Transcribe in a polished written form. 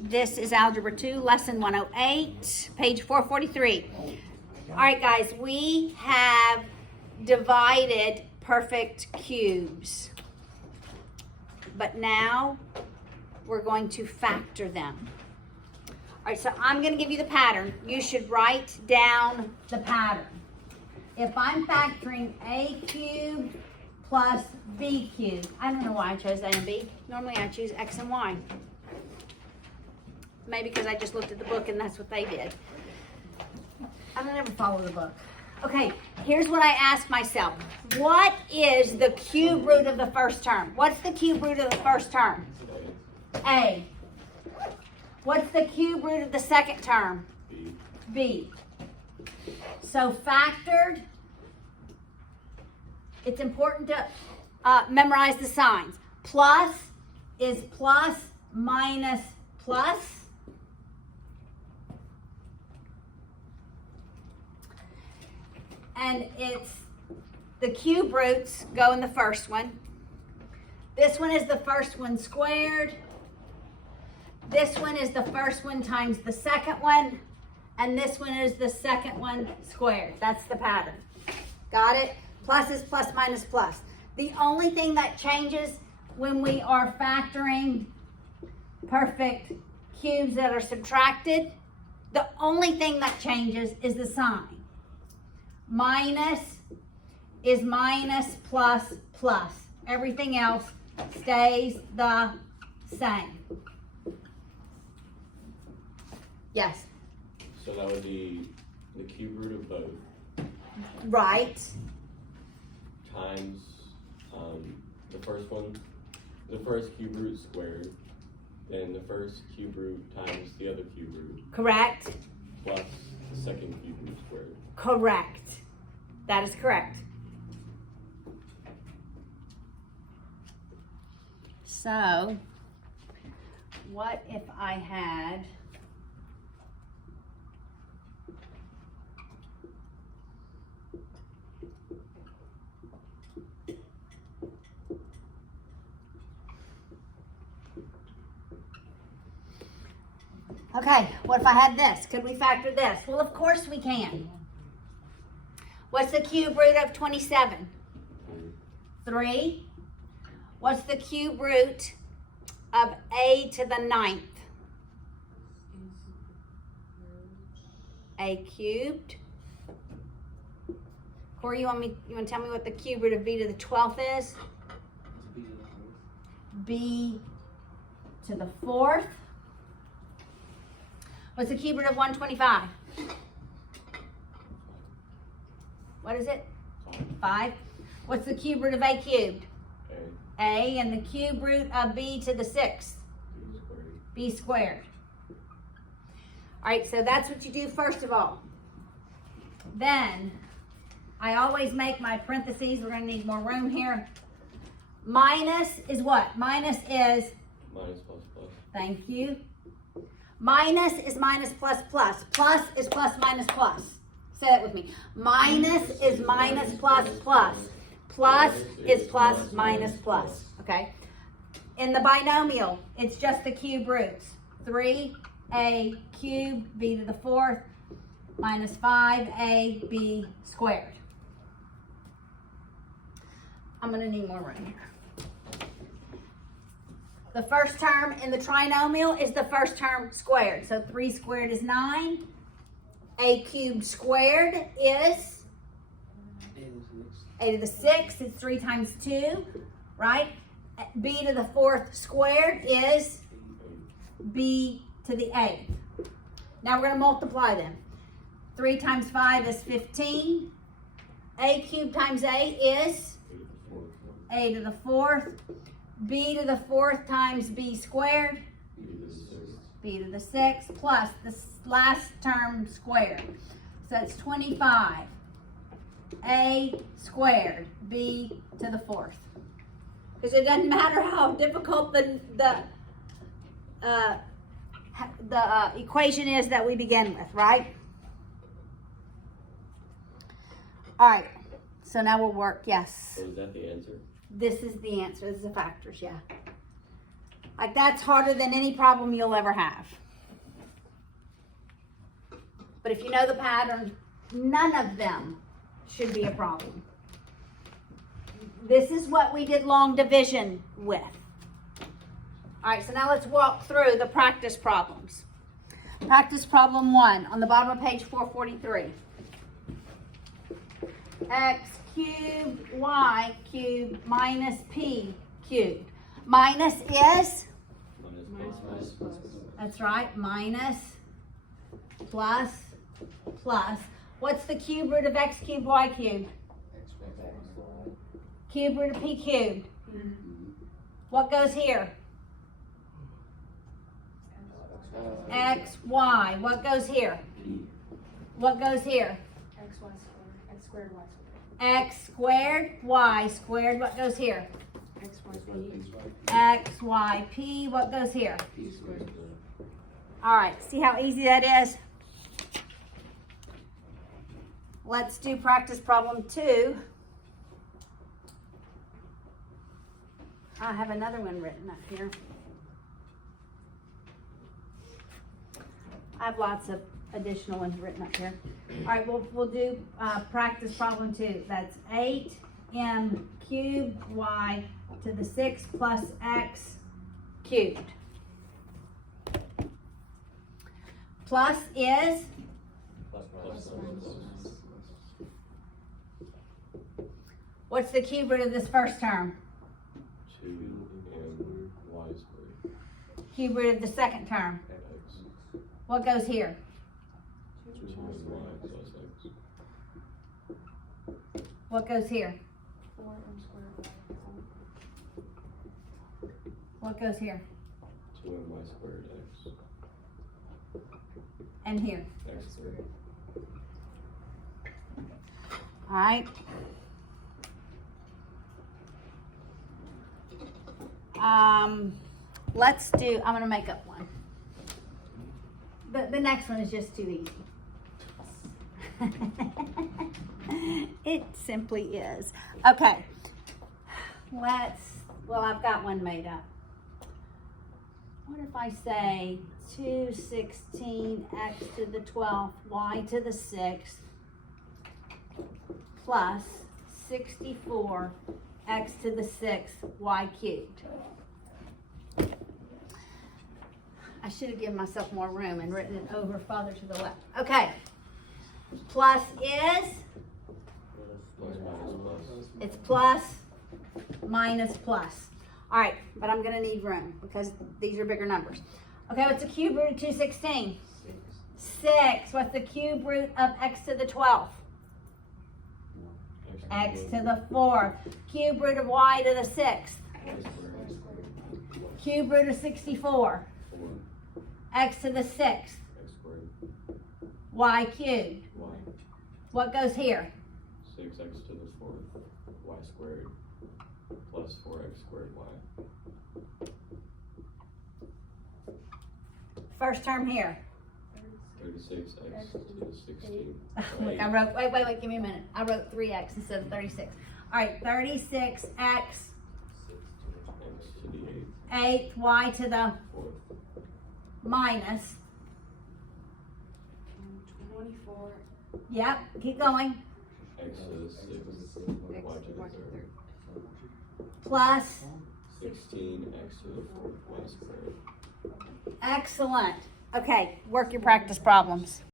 This is Algebra 2, Lesson 108, page 443. All right, guys, we have divided perfect cubes. But now we're going to factor them. All right, so I'm going to give you the pattern. You should write down the pattern. If I'm factoring a cubed plus b cubed, I don't know why I chose A and B. Normally I choose X and Y. Maybe because I just looked at the book and that's what they did. I don't ever follow the book. Okay, here's what I ask myself. What is the cube root of the first term? What's the cube root of the first term? A. What's the cube root of the second term? B. So factored, it's important to memorize the signs. Plus is plus minus plus. And it's the cube roots go in the first one. This one is the first one squared. This one is the first one times the second one. And this one is the second one squared. That's the pattern. Got it? Plus is plus minus plus. The only thing that changes when we are factoring perfect cubes that are subtracted, the only thing that changes is the sign. Minus is minus plus plus. Everything else stays the same. Yes? So that would be the cube root of both. Right. Times the first one, the first cube root squared, then the first cube root times the other cube root. Correct. Plus the second cube root squared. Correct. That is correct. So, what if I had okay, what if I had this? Could we factor this? Well, of course we can. What's the cube root of 27? 3. What's the cube root of a to the 9th? A cubed. Corey, you want to tell me what the cube root of b to the 12th is? B to the 4th. What's the cube root of 125? What is it? 5. What's the cube root of a cubed? A. And the cube root of b to the 6th? B squared. All right, so that's what you do first of all. Then, I always make my parentheses. We're going to need more room here. Minus is what? Minus is? Minus plus plus. Thank you. Minus is minus plus plus. Plus is plus minus plus. Say that with me. Minus is minus plus plus. Plus is plus minus plus. Okay? In the binomial, it's just the cube roots. 3a cubed, b to the 4th, minus 5ab squared. I'm going to need more room here. The first term in the trinomial is the first term squared. So 3 squared is 9. A cubed squared is a to the 6th. It's 3 times 2, right? B to the 4th squared is b to the 8th. Now we're going to multiply them. 3 times 5 is 15. A cubed times a is a to the 4th. B to the 4th times b squared. B to the 6th plus the last term squared. So it's 25. A squared, b to the 4th. Because it doesn't matter how difficult the equation is that we begin with, right? All right. So now we'll work. Yes. So is that the answer? This is the answer. This is the factors. Yeah. Like that's harder than any problem you'll ever have. But if you know the pattern, none of them should be a problem. This is what we did long division with. All right, so now let's walk through the practice problems. Practice problem 1 on the bottom of page 443. X cubed y cubed minus p cubed. Minus is? That's right, minus, plus, plus. What's the cube root of x cubed y cubed? Cube root of p cubed. What goes here? X, y. What goes here? What goes here? X squared, y squared. X squared, y squared. What goes here? X, y, p. X, y, p. What goes here? P squared. All right, see how easy that is? Let's do practice problem 2. I have another one written up here. I have lots of additional ones written up here. All right, we'll do practice problem 2. That's 8m cubed y to the 6 plus x cubed. Plus is? What's the cube root of this first term? 2m y squared. Cube root of the second term. X. What goes here? 2m y plus x. What goes here? 4m squared, y. What goes here? 2m y squared x. And here. X squared. All right. Let's do, I'm going to make up one. The next one is just too easy. It simply is. Okay. Well, I've got one made up. What if I say 216 x to the 12th y to the 6th plus 64 x to the 6th y cubed? I should have given myself more room and written it over farther to the left. Okay. Plus is? It's plus, minus, plus. All right, but I'm going to need room because these are bigger numbers. Okay, what's the cube root of 216? 6. What's the cube root of x to the 12th? X to the 4th. Cube root of y to the 6th. Cube root of 64. X to the 6th. X squared. Y cubed. Y. What goes here? 6x to the 4th y squared plus 4x squared y. First term here. 36x to the 16. Look, I wrote, wait, give me a minute. I wrote 3x instead of 36. All right, 36x, X to the 8, y to the 4th. minus. 24. Yep, keep going. X to the 6th y to the 3rd. Plus, 16x to the 4th y squared. excellent. Okay, work your practice problems.